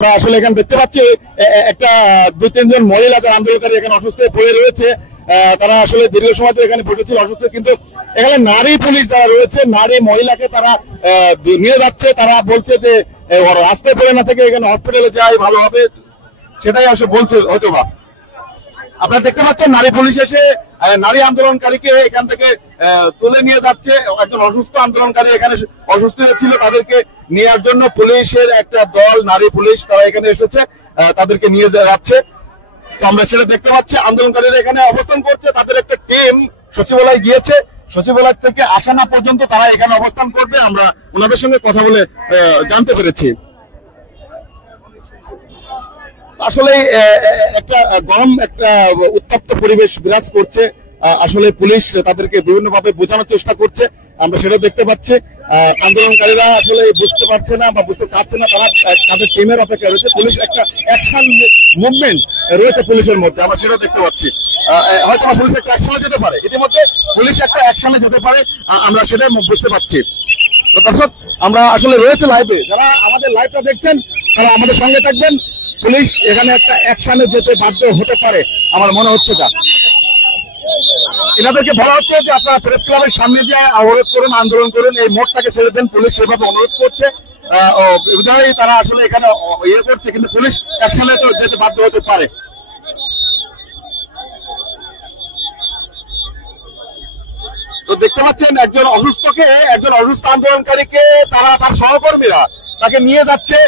আমরা আসলে এখানে দেখতে পাচ্ছি একটা 2-3 জন মহিলা যারা আন্দোলনকারী এখানে অসুস্থ হয়ে পড়ে রয়েছে। তারা আসলে দীর্ঘ সময় ধরে এখানে বসেছিল অসুস্থ, কিন্তু এখানে নারী পুলিশ যারা রয়েছে নারী মহিলাকে তারা নিয়ে যাচ্ছে। তারা বলছে যে রাস্তায় পড়ে না থেকে এখানে হসপিটালে যাই ভালো হবে, সেটাই আসলে বলছে হয়তো বা। আপনারা দেখতে পাচ্ছেন নারী পুলিশ এসে নারী আন্দোলনকারীকে এখান থেকে তুলে নিয়ে যাচ্ছে। একজন অসুস্থ আন্দোলনকারী এখানে অসুস্থ হয়েছিল, তাদেরকে নেওয়ার জন্য পুলিশের একটা দল নারী পুলিশ তারা এখানে এসেছে, তাদেরকে নিয়ে যাচ্ছে। তো আমরা সেটা দেখতে পাচ্ছি আন্দোলনকারীরা এখানে অবস্থান করছে, তাদের একটা টিম সচিবালয় গিয়েছে, সচিবালয় থেকে আসা না পর্যন্ত তারা এখানে অবস্থান করবে। আমরা ওনাদের সঙ্গে কথা বলে জানতে পেরেছি। আসলে একটা গরম একটা উত্তপ্ত পরিবেশ বিরাজ করছে। আসলে পুলিশ তাদেরকে বিভিন্ন ভাবে বোঝানোর চেষ্টা করছে, আমরা সেটা দেখতে পাচ্ছি। আন্দোলনকারীরা আসলে বুঝতে পারছে না বা বুঝতে চাচ্ছে না, তারা তাদের টিমের অপেক্ষা রয়েছে। পুলিশ একটা অ্যাকশন মুভমেন্ট রয়েছে পুলিশের মধ্যে, আমরা সেটা দেখতে পাচ্ছি। হয়তো পুলিশ একটা অ্যাকশনে যেতে পারে, ইতিমধ্যে পুলিশ একটা অ্যাকশনে যেতে পারে, আমরা সেটাই বুঝতে পারছি। তো দর্শক, আমরা আসলে রয়েছে লাইভে, যারা আমাদের লাইভটা দেখছেন তারা আমাদের সঙ্গে থাকবেন। পুলিশ এখানে একটা অ্যাকশনে যেতে বাধ্য হতে পারে আমার মনে হচ্ছে। যা এনাদেরকে বলা হচ্ছে যে আপনারা প্রেস ক্লাবের সামনে যে অবরোধ করুন, আন্দোলন করুন, এই মোড়টাকে ছেড়ে দেন। পুলিশ সেভাবে অনুরোধ করছে, তারা আসলে এখানে ইয়ে করছে, কিন্তু পুলিশ অ্যাকশনে তো যেতে বাধ্য হতে পারে। তো দেখতে পাচ্ছেন একজন অসুস্থ আন্দোলনকারীকে তারা তার সহকর্মীরা তাকে নিয়ে যাচ্ছে।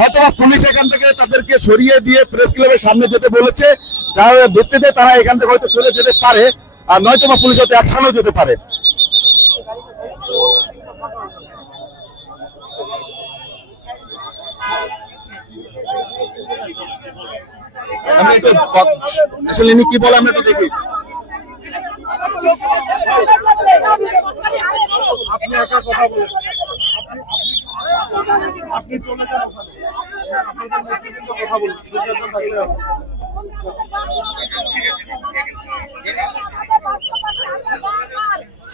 হয়তো পুলিশ এখান থেকে তাদেরকে সরিয়ে দিয়ে প্রেস ক্লাবের সামনে যেতে বলেছে, যার ভিত্তিতে তারা এখান থেকে হয়তো সরে যেতে পারে, আর নয়তো বা পুলিশ হয়তো অ্যাকশনও যেতে পারে। আমি একটু আসলে ইনি কি বলে আমরা একটু দেখি। আপনি একা কথা বলেন, আপনি চলে যান ওখানে, কথা বলুন, 2-4 জন থাকলে হবে।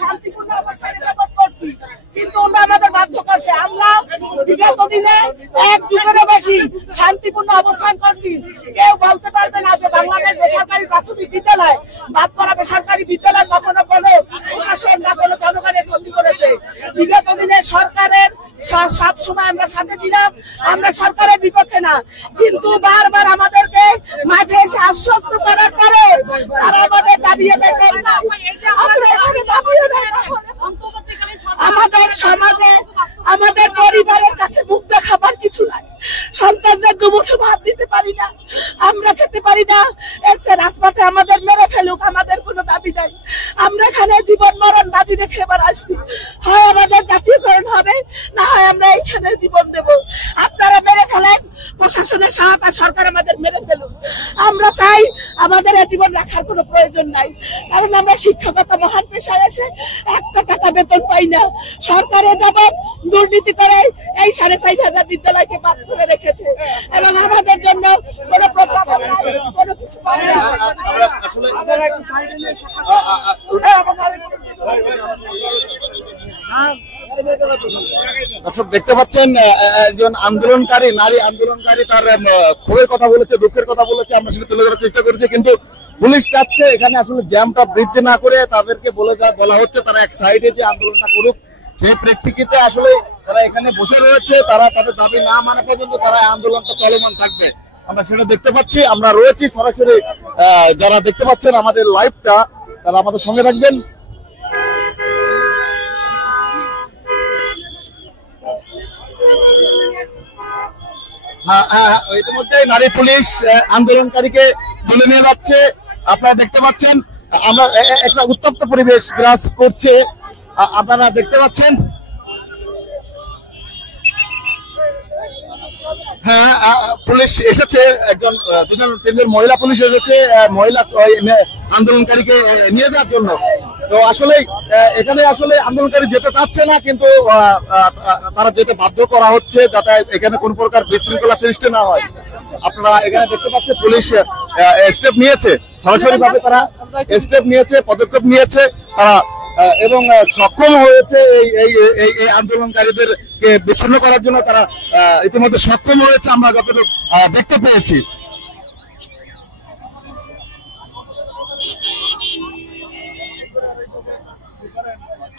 শান্তিপূর্ণ অবস্থানে যাপন করছি, কিন্তু ওরা আমাদের বাধ্য করছে। আমরা বিগত দিনে 1 যুগেরও বেশি শান্তিপূর্ণ অবস্থান করছি। কেউ বলতে পারবে না যে বাংলাদেশ বেসরকারি প্রাথমিক বিদ্যালয়, বাদ পড়া বেসরকারি বিদ্যালয় কখনো কোনো প্রশাসন বা কোনো জনগণের ক্ষতি করেছে। বিগত দিনে সরকারের সব সময় আমরা সাথে ছিলাম, আমরা সরকারের বিপক্ষে না, কিন্তু বারবার আমাদেরকে মাঠে এসে আশ্বস্ত করার পরে তারা আমাদের দাবিয়ে দেয়। আমাদের সমাজে আমাদের পরিবারের কাছে মুখ দেখাবার কিছু নাই, সন্তানদের দুমুঠো ভাত দিতে পারি না, আমরা খেতে পারি না। এসে রাজপথে আমাদের মেরে ফেলুক, আমাদের কোনো দাবি নাই। আমরা এখানে জীবন মরণ বাজি রেখে এবার আসছি, হয় আমাদের জাতীয়করণ হবে, না হয় আমরা এইখানে জীবন দেব। আপনারা মেরে ফেলেন, প্রশাসনের সহায়তা, সরকার আমাদের মেরে ফেলুন। আমরা চাই আমাদের এই জীবন রাখার কোনো প্রয়োজন নাই, কারণ আমরা শিক্ষকতা মহান পেশায় এসে 1 টাকা বেতন পাই না। সরকারে যাবত দুর্নীতি করে এই 4,500 বিদ্যালয়কে বাদ করে রেখেছে, এবং আমাদের জন্য কোনো প্রত্যাশা নাই, কোনো কিছু পাই না। দর্শক দেখতে পাচ্ছেন একজন নারী আন্দোলনকারী তার ক্ষোভের কথা বলেছে, দুঃখের কথা বলেছে, আমরা সেটা তুলে ধরার চেষ্টা করেছি। কিন্তু পুলিশ চাচ্ছে এখানে আসলে জ্যামটা বৃদ্ধি না করে তাদেরকে বলা হচ্ছে তারা এক সাইডে যে আন্দোলনটা করুক। সেই প্রেক্ষিতে আসলে তারা এখানে বসে রয়েছে, তারা তাদের দাবি না মানা পর্যন্ত তারা আন্দোলনটা চলমান থাকবে, আমরা সেটা দেখতে পাচ্ছি। আমরা রয়েছি সরাসরি, যারা দেখতে পাচ্ছেন আমাদের লাইভটা তারা আমাদের সঙ্গে থাকবেন। ইতিমধ্যে নারী পুলিশ আন্দোলনকারীকে তুলে নিয়ে যাচ্ছে, আপনারা দেখতে পাচ্ছেন। আমরা একটা উত্তপ্ত পরিবেশ বিরাজ করছে, আপনারা দেখতে পাচ্ছেন। হ্যাঁ, পুলিশ এসেছে, 2-3 মহিলা পুলিশ এসেছে মহিলা আন্দোলনকারীকে নিয়ে যাওয়ার জন্য। তো আসলে এখানে আসলে আন্দোলনকারী যেতে চাচ্ছে না, কিন্তু তারা যেতে বাধ্য করা হচ্ছে যাতে এখানে কোন প্রকার বিশৃঙ্খলা সৃষ্টি না হয়। আপনারা এখানে দেখতে পাচ্ছেন পুলিশ স্টেপ নিয়েছে, সরাসরি ভাবে তারা স্টেপ নিয়েছে, পদক্ষেপ নিয়েছে তারা, এবং সক্ষম হয়েছে এই আন্দোলনকারীদের কে বিচ্ছিন্ন করার জন্য তারা ইতিমধ্যে সক্ষম হয়েছে আমরা যতটুকু দেখতে পেয়েছি।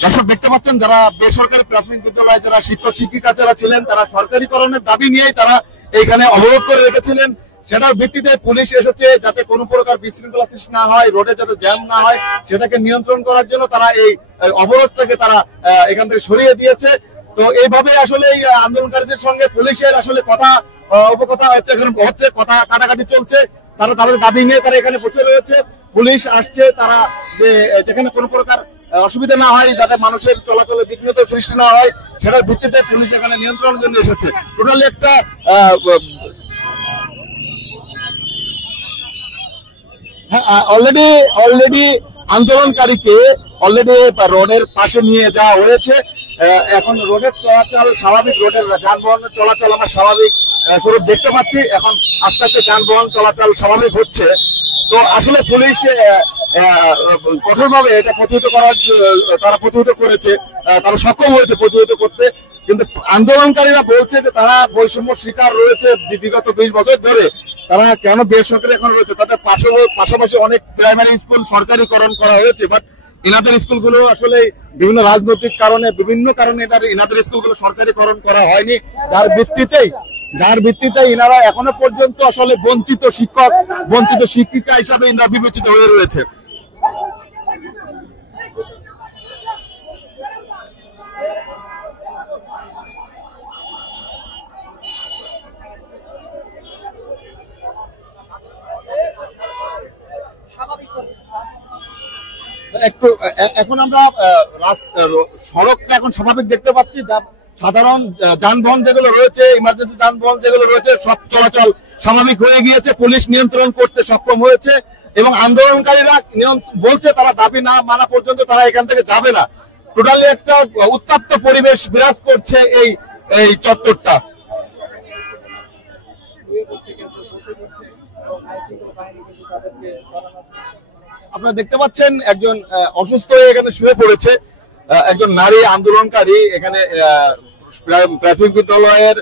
দর্শক দেখতে পাচ্ছেন যারা বেসরকারি প্রাথমিক বিদ্যালয়ে যারা শিক্ষক শিক্ষিকা যারা ছিলেন তারা সরকারিকরণের দাবি নিয়েই তারা এইখানে অবরোধ করে রেখেছিলেন। সেটার ভিত্তিতে পুলিশ এসেছে যাতে কোনো প্রকার বিশৃঙ্খলা সৃষ্টি না হয়, রোডে যাতে জ্যাম না হয় সেটাকে নিয়ন্ত্রণ করার জন্য তারা এই অবরোধটাকে তারা এখান থেকে সরিয়ে দিয়েছে। তো এইভাবে আসলে এই আন্দোলনকারীদের সঙ্গে পুলিশের আসলে কথা উপকথা হচ্ছে, এখানে হচ্ছে কথা কাটাকাটি চলছে। তারা তাদের দাবি নিয়ে তারা এখানে বসে রয়েছে। পুলিশ আসছে তারা যে যেখানে কোনো প্রকার অসুবিধা না হয়, যাতে মানুষের চলাচলে বিঘ্নতা সৃষ্টি না হয় সেটার ভিত্তিতে পুলিশ এখানে নিয়ন্ত্রণের জন্য এসেছে। টোটালি একটা অলরেডি আন্দোলনকারীকে অলরেডি রোডের পাশে নিয়ে যাওয়া হয়েছে। এখন রোডের চলাচল স্বাভাবিক, রোডের যানবাহনের চলাচল আমরা স্বাভাবিক স্বরূপ দেখতে পাচ্ছি। এখন আস্তে আস্তে যানবাহন চলাচল স্বাভাবিক হচ্ছে। তো আসলে পুলিশ কঠোরভাবে এটা প্রতিহত করার তারা প্রতিহত করেছে, তারা সক্ষম হয়েছে প্রতিহত করতে। কিন্তু আন্দোলনকারীরা বলছে যে তারা বৈষম্য শিকার রয়েছে বিগত 20 বছর ধরে। তারা কেন বেসরকারি এখন রয়েছে, তাদের পাশাপাশি অনেক প্রাইমারি স্কুল সরকারিকরণ করা হয়েছে, বাট ইনাদের স্কুলগুলো আসলে বিভিন্ন রাজনৈতিক কারণে বিভিন্ন কারণে ইনাদের স্কুলগুলো সরকারিকরণ করা হয়নি, যার ভিত্তিতে ইনারা এখনো পর্যন্ত আসলে বঞ্চিত শিক্ষক বঞ্চিত শিক্ষিকা হিসাবে ইনারা বিবেচিত হয়ে রয়েছে। একটু এখন আমরা সড়কটা এখন স্বাভাবিক দেখতে পাচ্ছি। সাধারণ যানবাহন যেগুলো রয়েছে, ইমার্জেন্সি যানবাহন যেগুলো রয়েছে সব চলাচল স্বাভাবিক হয়ে গিয়েছে। পুলিশ নিয়ন্ত্রণ করতে সক্ষম হয়েছে এবং আন্দোলনকারীরা বলছে তারা দাবি না মানা পর্যন্ত তারা এখান থেকে যাবে না। টোটালি একটা উত্তপ্ত পরিবেশ বিরাজ করছে এই চত্বরটা। আপনারা দেখতে পাচ্ছেন একজন অসুস্থ হয়ে এখানে শুয়ে পড়েছে, একজন নারী আন্দোলনকারী এখানে প্রাথমিক বিদ্যালয়ের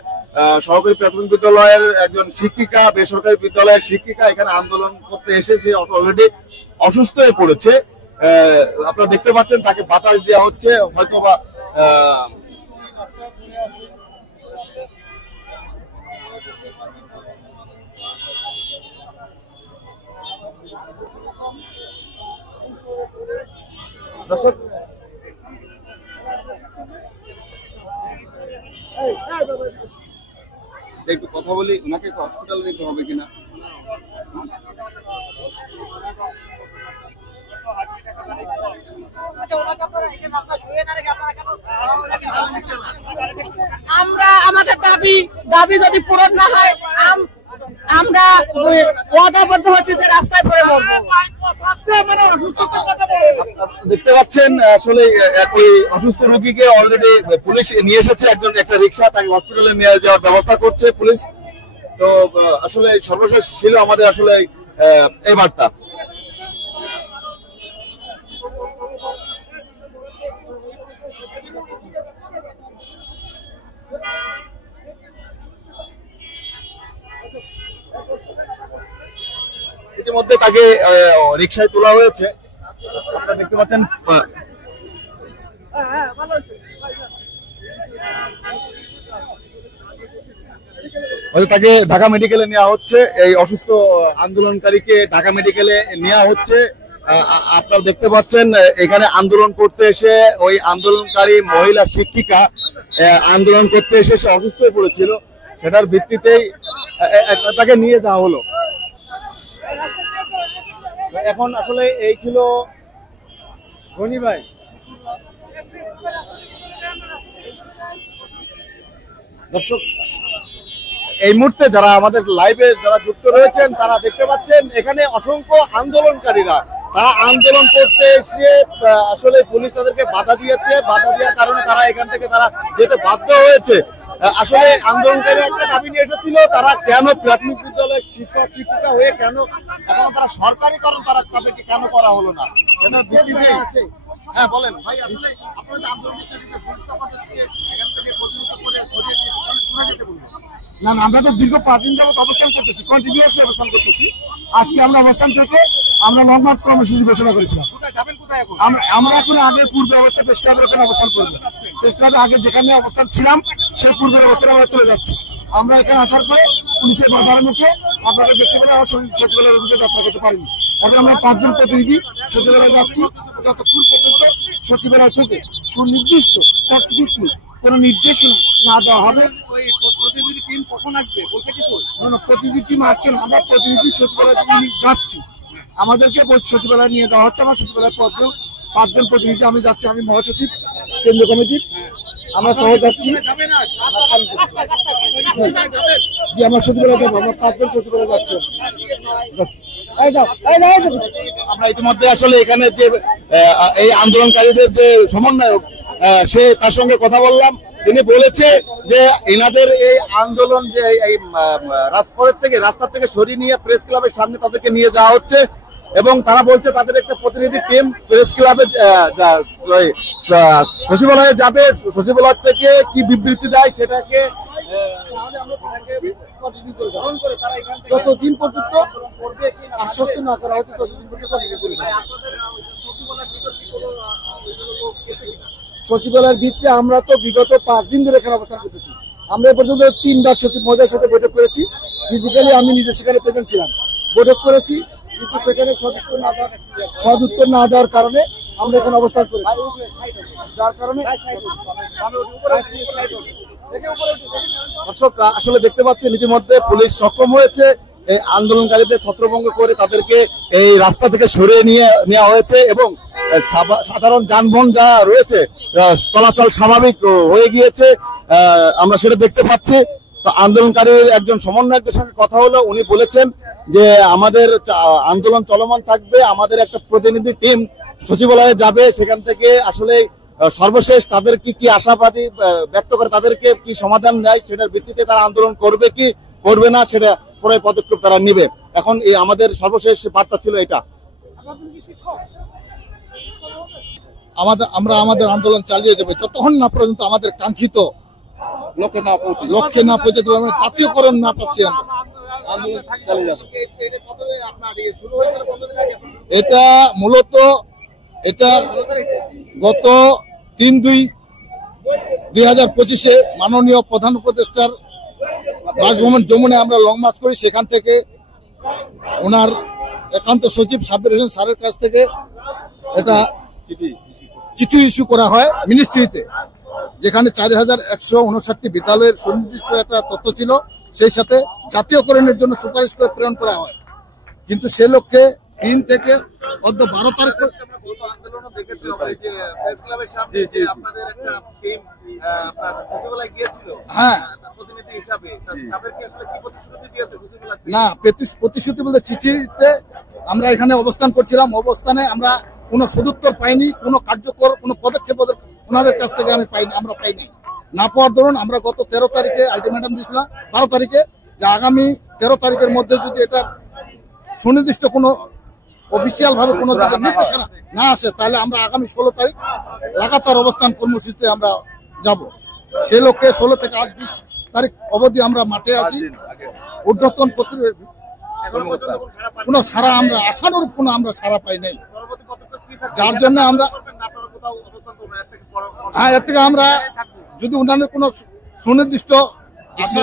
সরকারি প্রাথমিক বিদ্যালয়ের একজন শিক্ষিকা, বেসরকারি বিদ্যালয়ের শিক্ষিকা এখানে আন্দোলন করতে এসে সে অলরেডি অসুস্থ হয়ে পড়েছে। আপনারা দেখতে পাচ্ছেন তাকে বাতাস দেওয়া হচ্ছে, হয়তোবা দর্শক একটু কথা বলি, ওনাকে হসপিটাল নিতে হবে কিনা। আমরা আমাদের দাবি যদি পূরণ না হয় আমরা ওয়াদাবদ্ধ হচ্ছি যে রাস্তায় পড়ে মরবো। দেখতে পাচ্ছেন আসলে ওই অসুস্থ রোগীকে অলরেডি পুলিশ নিয়ে এসেছে, একটা রিক্সা তাকে হসপিটালে নিয়ে যাওয়ার ব্যবস্থা করছে পুলিশ। তো আসলে সর্বশেষ ছিল আমাদের আসলে এই বার্তা। ইতিমধ্যে তাকে রিক্সায় তোলা হয়েছে, আপনারা দেখতে পাচ্ছেন। তাকে ঢাকা মেডিকেলে নেওয়া হচ্ছে, এই অসুস্থ আন্দোলনকারীকে ঢাকা মেডিকেলে নেওয়া হচ্ছে। আপনারা দেখতে পাচ্ছেন এখানে আন্দোলন করতে এসে ওই আন্দোলনকারী মহিলা শিক্ষিকা আন্দোলন করতে এসে সে অসুস্থ হয়ে পড়েছিল, সেটার ভিত্তিতেই তাকে নিয়ে যাওয়া হলো। এখন আসলে এই ছিল গনি ভাই। দর্শক এই মুহূর্তে যারা আমাদের লাইভে যারা যুক্ত রয়েছেন তারা দেখতে পাচ্ছেন এখানে অসংখ্য আন্দোলনকারীরা তারা আন্দোলন করতে এসে আসলে পুলিশ তাদেরকে বাধা দিয়েছে, বাধা দেওয়ার কারণে তারা এখান থেকে তারা যেতে বাধ্য হয়েছে। আসলে আন্দোলনকারী একটা দাবি নিয়ে এসেছিল, তারা কেন প্রাথমিক বিদ্যালয়ের শিক্ষক শিক্ষিকা হয়ে কেন এখন তারা সরকারিকরণ তাদেরকে কেন করা হলো না, সেটা ভিত্তিতে। হ্যাঁ বলেন ভাই, আসলে আপনারা আন্দোলন এখান থেকে প্রতিহত করে না না, আমরা তো দীর্ঘ 5 দিন যাবত অবস্থান করতেছি, কন্টিনিউয়াসলি অবস্থান করতেছি। আজকে আমরা অবস্থান থেকে আমরা লং মার্চ কর্মসূচি ঘোষণা করেছিলাম। আমরা এখন আগে পূর্বে অবস্থা প্রেস ক্লাবের ওখানে অবস্থান করবো। প্রেস ক্লাবে আগে যেখানে অবস্থান ছিলাম সেই পূর্বের অবস্থানে আমরা চলে যাচ্ছি। আমরা এখানে আসার পরে পুলিশের বাধার মুখে আপনারা দেখতে পেলে আমরা সচিবালয়ের মুখে যাত্রা করতে পারিনি। এখন আমরা 5 জন প্রতিনিধি সচিবালয়ে যাচ্ছি। যতক্ষণ পর্যন্ত সচিবালয় থেকে সুনির্দিষ্ট কোন নির্দেশনা না দেওয়া হবে। প্রতিনিধি টিম কখন আসবে বলতে কিছু না, প্রতিনিধি টিম আসছে না, আমরা প্রতিনিধি সচিবালয় থেকে যাচ্ছি। আমাদেরকে সচিবালয়ে নিয়ে যাওয়া হচ্ছে। আমার সচিবালয় 5 জন প্রতিনিধি আমি যাচ্ছি, আমি মহাসচিব কেন্দ্রীয় কমিটির, আমরা সহ যাচ্ছি। জি, আমার সচিবালয় যাবো, আমরা 5 জন সচিবালয় যাচ্ছি। আমরা ইতিমধ্যে আসলে এখানে যে এই আন্দোলনকারীদের যে সমন্বয়ক সে তার সঙ্গে কথা বললাম। তিনি বলেছে যে এনাদের এই আন্দোলন যে এই রাস্তা থেকে সরিয়ে নিয়ে প্রেস ক্লাবের সামনে তাদেরকে নিয়ে যাওয়া হচ্ছে এবং তারা বলছে তাদের একটা প্রতিনিধি টিম প্রেস ক্লাবে সচিবালয়ে যাবে। সচিবালয় থেকে কি বিবৃতি দেয় সেটাকে যতদিন পর্যন্ত আশ্বস্ত না করা হচ্ছে ততদিন পর্যন্ত সচিবালয়ের ভিত্তিতে আমরা তো বিগত 5 দিন ধরে এখানে অবস্থান করতেছি। আমরা এ পর্যন্ত 3 বার সচিব মহোদয়ের সাথে বৈঠক করেছি। ফিজিক্যালি আমি নিজে সেখানে প্রেজেন্ট ছিলাম, বৈঠক করেছি, কিন্তু সেখানে সদুত্তর না দেওয়ার কারণে আমরা এখানে অবস্থান করেছি। যার কারণে দর্শক আসলে দেখতে পাচ্ছেন ইতিমধ্যে পুলিশ সক্ষম হয়েছে এই আন্দোলনকারীদের ছত্রভঙ্গ করে তাদেরকে এই রাস্তা থেকে সরিয়ে নেওয়া হয়েছে এবং সাধারণ যানবাহন যা রয়েছে চলাচল স্বাভাবিক হয়ে গিয়েছে, আমরা সেটা দেখতে পাচ্ছি। তো আন্দোলনকারীর একজন সমন্বয়কের সঙ্গে কথা হলো, উনি বলেছেন যে আমাদের আন্দোলন চলমান থাকবে, আমাদের একটা প্রতিনিধি টিম সচিবালয়ে যাবে, সেখান থেকে আসলে সর্বশেষ তাদের কি আশাবাদী ব্যক্ত করে তাদেরকে কি সমাধান দেয় সেটার ভিত্তিতে তারা আন্দোলন করবে কি করবে না সেটা পরে পদক্ষেপ তারা নিবে। এখন এই আমাদের সর্বশেষ বার্তা ছিল এটা। আমরা আমাদের আন্দোলন চালিয়ে যাবো যতক্ষণ না পর্যন্ত আমাদের কাঙ্ক্ষিত লক্ষ্যে না পৌঁছে দেবো, জাতীয়করণ না পাচ্ছি। এটা মূলত গত 3/2/2025 মাননীয় প্রধান উপদেষ্টার বাসভবন যমুনে আমরা লং মার্চ করি। সেখান থেকে ওনার একান্ত সচিব সাব্বির হোসেন স্যারের কাছ থেকে এটা চিঠি ইস্যু করা হয় মিনিস্ট্রিতে, যেখানে 4159টি বিদ্যালয়ের সুনির্দিষ্ট একটা তথ্য ছিল, সেই সাথে জাতীয়করণের জন্য সুপারিশ করে প্রেরণ করা হয়। কিন্তু সে লক্ষ্যে 3 থেকে 12 তারিখ না প্রতিশ্রুতি বলতে চিঠিতে আমরা এখানে অবস্থান করছিলাম, অবস্থানে আমরা কোনো সদুত্তর পাইনি, কোনো কার্যকর কোনো পদক্ষেপ ওনাদের কাছ থেকে আমরা পাইনি। না পাওয়ার দরুন আমরা গত 13 তারিখে আলটিমেটাম দিয়েছিলাম, 12 তারিখে, যে আগামী 13 তারিখের মধ্যে যদি এটা সুনির্দিষ্ট কোনো অফিসিয়াল ভাবে কোনো নির্দেশনা না আসে তাহলে আমরা আগামী 16 তারিখ লাগাতার অবস্থান কর্মসূচিতে আমরা যাব। সে লক্ষ্যে 16 থেকে আজ 20 তারিখ অবধি আমরা মাঠে আছি। ঊর্ধ্বতন কোনো সারা আমরা আশানুরূপ কোনো আমরা সারা পাই নাই, যার জন্য আমরা এর থেকে আমরা যদি উন্নয়নের কোনো সুনির্দিষ্ট আশা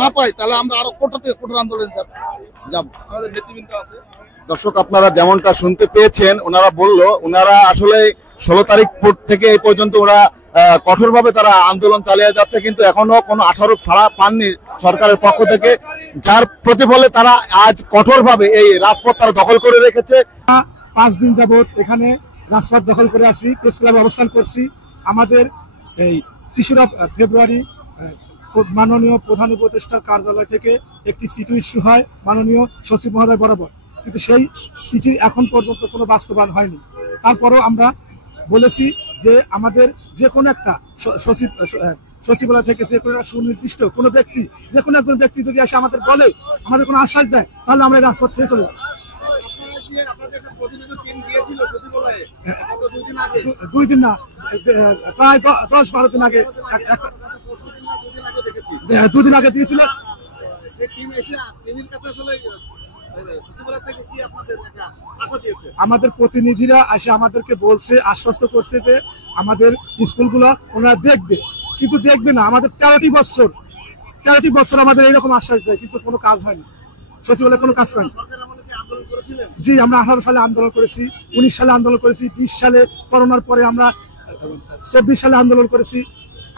না পাই তাহলে আমরা আরো কঠোর থেকে কঠোর আন্দোলন যাব। দর্শক আপনারা যেমনটা শুনতে পেয়েছেন, ওনারা আসলে 16 তারিখ থেকে এই পর্যন্ত ওরা কঠোরভাবে তারা আন্দোলন চালিয়ে যাচ্ছে, কিন্তু এখনো কোনো আশারূপ সাড়া পাননি সরকারের পক্ষ থেকে, যার প্রতিফলে তারা আজ কঠোরভাবে এই রাজপথ তারা দখল করে রেখেছে। 5 দিন যাবত এখানে রাজপথ দখল করে আছি, প্রেস ক্লাবে অবস্থান করছি। আমাদের এই 3 ফেব্রুয়ারি মাননীয় প্রধান উপদেষ্টার কার্যালয় থেকে একটি চিঠি ইস্যু হয় মাননীয় সচিব মহোদয় বরাবর, কিন্তু সেই চিঠি এখন পর্যন্ত কোনো বাস্তবায়ন হয়নি। তারপরেও আমরা বলেছি যে আমাদের যে কোনো একটা সচিবালয় থেকে যে কোনো সুনির্দিষ্ট কোনো ব্যক্তি, যে কোনো একজন ব্যক্তি যদি এসে আমাদের বলে, আমাদের কোনো আশ্বাস দেয়, তাহলে আমরা রাজপথ ছেড়ে চলে যাব। 2 দিন না, প্রায় 10-12 দিন আগে দুদিন আগে দিয়েছিল। আমাদের প্রতিনিধিরা এসে আমাদেরকে বলছে, আশ্বস্ত করছে যে আমাদের স্কুলগুলো ওনারা দেখবে, কিন্তু দেখবে না। আমাদের 13টি বছর আমাদের এইরকম আশ্বাস দেয়, কিন্তু কোনো কাজ হয় না, সচিবালয়ে কোনো কাজ করেন। জি, আমরা 18 সালে আন্দোলন করেছি, 19 সালে আন্দোলন করেছি, 20 সালে করোনার পরে আমরা 24 সালে আন্দোলন করেছি।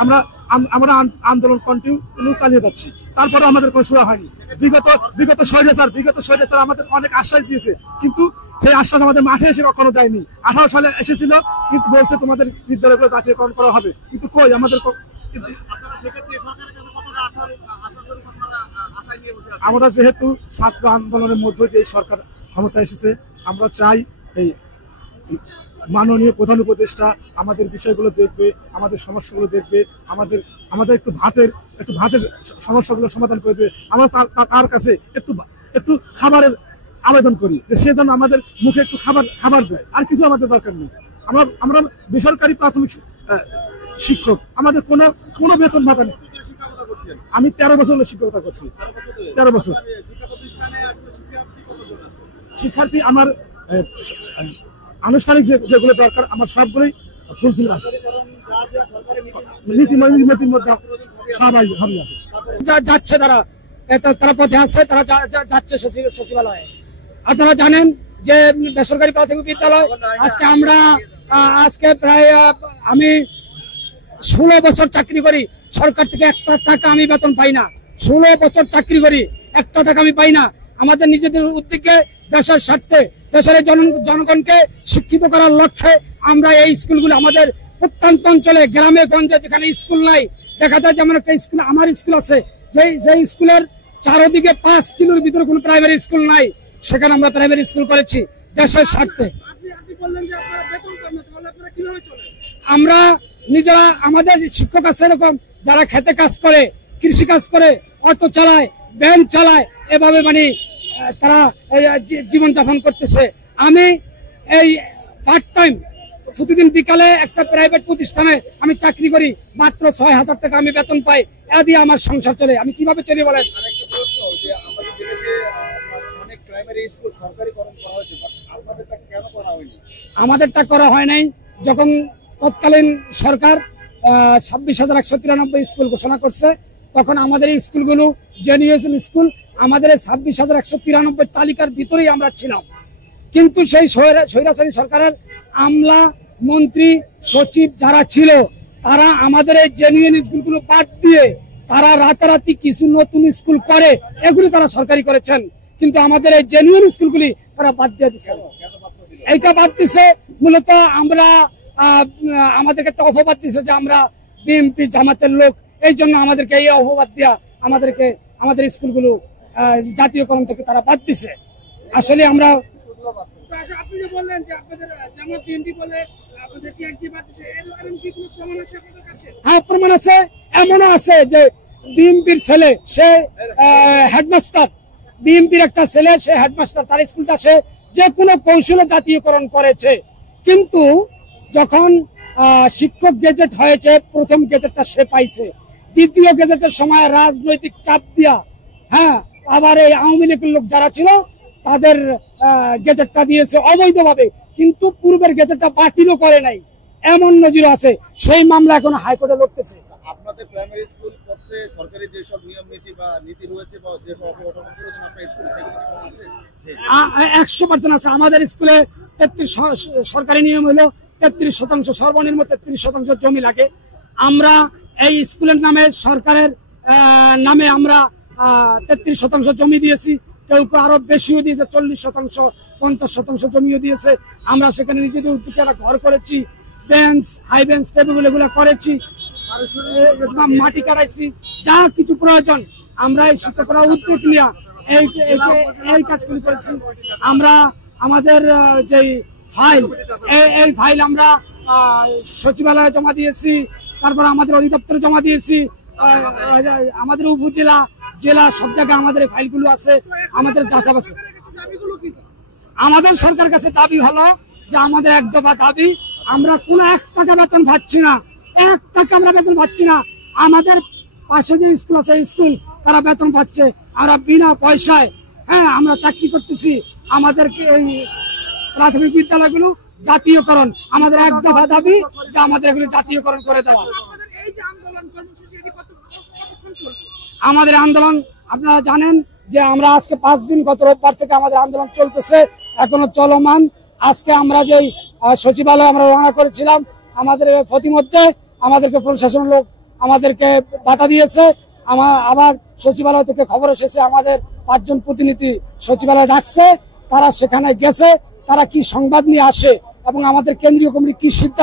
আমরা আন্দোলন কন্টিনিউ চালিয়ে যাচ্ছি, তারপরে আমাদের কোনো সুরা হয়নি। বিগত স্বৈরাচার আমাদের অনেক আশ্বাস দিয়েছে, কিন্তু সেই আশ্বাস আমাদের মাঠে এসে কখনো দেয়নি। 18 সালে এসেছিল, কিন্তু বলছে তোমাদের বিদ্যালয়গুলো জাতীয়করণ করা হবে, কিন্তু কই আমাদের। আমরা যেহেতু ছাত্র আন্দোলনের মধ্যে যে সরকার ক্ষমতা এসেছে, আমরা চাই এই মাননীয় প্রধান উপদেষ্টা আমাদের বিষয়গুলো দেখবে, আমাদের সমস্যাগুলো দেখবে, আমাদের একটু ভাতের সমস্যাগুলো সমাধান করে দেবে। আমরা তার কাছে একটু খাবারের আবেদন করি, যে সে যেন আমাদের মুখে একটু খাবার দেয়, আর কিছু আমাদের দরকার নেই। আমরা বেসরকারি প্রাথমিক শিক্ষক, আমাদের কোনো বেতন ভাতা নেই। আমি 13 বছর শিক্ষকতা করছি, 13 বছর। শিক্ষার্থী আমার আনুষ্ঠানিক যেগুলো দরকার আমার সবগুলোই ফুলফিল আছে, নীতির মধ্যে সবাই ভাবি আছে। যাচ্ছে তারা পথে আসছে, তারা যাচ্ছে সচিবালয়ে। আপনারা জানেন যে বেসরকারি প্রাথমিক বিদ্যালয় আজকে প্রায় আমি 16 বছর চাকরি করি, সরকার থেকে 1 টাকা আমি বেতন পাই না। 16 বছর চাকরি করি, 1 টাকা আমি পাই না। আমাদের নিজেদের উদ্যোগে দেশের স্বার্থে দেশের জনগণকে শিক্ষিত করার লক্ষ্যে আমরা এই স্কুলগুলো আমাদের প্রত্যন্ত অঞ্চলে গ্রামে গঞ্জে যেখানে স্কুল নাই, দেখা যায় যেমন একটা স্কুল, আমার স্কুল আছে, যে স্কুলের চারদিকে 5 কিলোর ভিতরে কোনো প্রাইমারি স্কুল নাই, সেখানে আমরা প্রাইমারি স্কুল করেছি দেশের স্বার্থে। আমরা নিজেরা, আমাদের শিক্ষক আছে এরকম যারা খেতে কাজ করে, কৃষি কাজ করে, অটো চালায়, ভ্যান চালায়, এভাবে মানে তারা জীবনযাপন করতেছে। আমি এই পার্ট টাইম প্রতিদিন বিকালে একটা প্রাইভেট প্রতিষ্ঠানে আমি চাকরি করি, মাত্র 6,000 টাকা আমি বেতন পাই। এ দিয়ে আমার সংসার চলে, আমি কিভাবে চলি বলেন? আমাদেরটা করা হয় নাই। যখন তৎকালীন সরকার 26,193 স্কুল ঘোষণা করছে, তখন আমাদের এই স্কুলগুলো জেনুইন স্কুল, আমাদের 26,193 তালিকার ভিতরেই আমরা ছিলাম। কিন্তু সেই স্বৈরাচারী সরকারের আমলা, মন্ত্রী, সচিব যারা ছিল, তারা আমাদের এই জেনুইন স্কুলগুলো বাদ দিয়ে তারা রাতারাতি কিছু নতুন স্কুল করে, এগুলি তারা সরকারি করেছেন, কিন্তু আমাদের এই জেনুইন স্কুলগুলি তারা বাদ দিয়ে দিচ্ছে। এইটা বাদ দিছে মূলত আমরা আমাদেরকে একটা অপবাদ দিচ্ছে যে আমরা বিএনপি জামাতের লোক, এই জন্য আমাদেরকে এই অপবাদ দিয়া আমাদের স্কুলগুলো জাতীয়করণ থেকে তারা বাদ দিছে। আসলে আমরা আপনি যে বললেন যে আপনাদের জামাত বিএনপি বলে আপনাদের কি একটি বাদ দিছে, এর কারণ কি কোনো প্রমাণ আছে আপনাদের কাছে? হ্যাঁ, প্রমাণ আছে। এমনও আছে যে বিএনপির ছেলে, সে হেডমাস্টার, বিএনপির একটা ছেলে, সে হেডমাস্টার, তার স্কুলটা সে যে কোনো কৌশলে জাতীয়করণ করেছে। কিন্তু যখন শিক্ষক গেজেট হয়েছে, প্রথম গেজেটটা সে পাইছে, দ্বিতীয় গেজেটের সময় রাজনৈতিক চাপ দিয়া, হ্যাঁ, আবার এই আওয়ামী লীগের লোক যারা ছিল তাদের গেজেটটা দিয়েছে অবৈধভাবে, কিন্তু পূর্বের গেজেটটা বাতিলও করে নাই, এমন নজির আছে। সেই মামলা এখন হাইকোর্টে লড়তেছে। আপনাদের প্রাইমারি স্কুল করতে সরকারি যে সব নিয়ম নীতি বা নীতি রয়েছে বা যে অবকাঠামো প্রয়োজন আপনার স্কুলে, সেগুলো কি সব আছে? 100% আছে। আমাদের স্কুলে 33 সরকারি নিয়ম হলো 33%, সর্বনিম্ন 33% জমি লাগে। আমরা এই স্কুলের নামে, সরকারের নামে আমরা 33% জমি দিয়েছি, কেউ আরো বেশিও দিয়েছে, 40%, 50% জমিও দিয়েছে। আমরা সেখানে নিজেদের উদ্যোগে একটা ঘর করেছি, বেঞ্চ, হাই বেঞ্চ, টেবিল এগুলো করেছি, মাটি কাটাইছি, যা কিছু প্রয়োজন আমরা এই শিক্ষকরা উদ্যোগ নিয়ে এই কাজগুলি করেছি। আমরা আমাদের যে ফাইল, এই ফাইল আমরা সচিবালয়ে জমা দিয়েছি, তারপর আমাদের অধিদপ্তরে জমা দিয়েছি, আমাদের উপজেলা, জেলা, সব জায়গায় আমাদের এই ফাইলগুলো আছে, আমাদের যাচাই আছে। আমাদের সরকার কাছে দাবি হলো যে আমাদের এক দফা দাবি, আমরা কোনো 1 টাকা বেতন পাচ্ছি না, 1 টাকা আমরা বেতন পাচ্ছি না। আমাদের পাশে যে স্কুল আছে স্কুল তারা বেতন পাচ্ছে, আমরা বিনা পয়সায় আমরা চাকরি করতেছি। আমাদেরকে এই প্রাথমিক বিদ্যালয়গুলো জাতীয়করণ, আমাদের এক দফা দাবি যে আমাদের এগুলো জাতীয়করণ করে দেওয়া। আমাদের আন্দোলন আপনারা জানেন যে আমরা আজকে 5 দিন, গত রোববার থেকে আমাদের আন্দোলন চলতেছে, এখনো চলমান। আজকে আমরা যেই সচিবালয়ে আমরা রওনা করেছিলাম, আমাদের প্রতিমধ্যে আমাদেরকে প্রশাসনের লোক আমাদেরকে বাধা দিয়েছে। আবার সচিবালয় থেকে খবর এসেছে আমাদের 5 জন প্রতিনিধি সচিবালয়ে ডাকছে, তারা সেখানে গেছে, তারা কি সংবাদ নিয়ে আসে এবং আমাদের কেন্দ্রীয় কমিটি কি সিদ্ধান্ত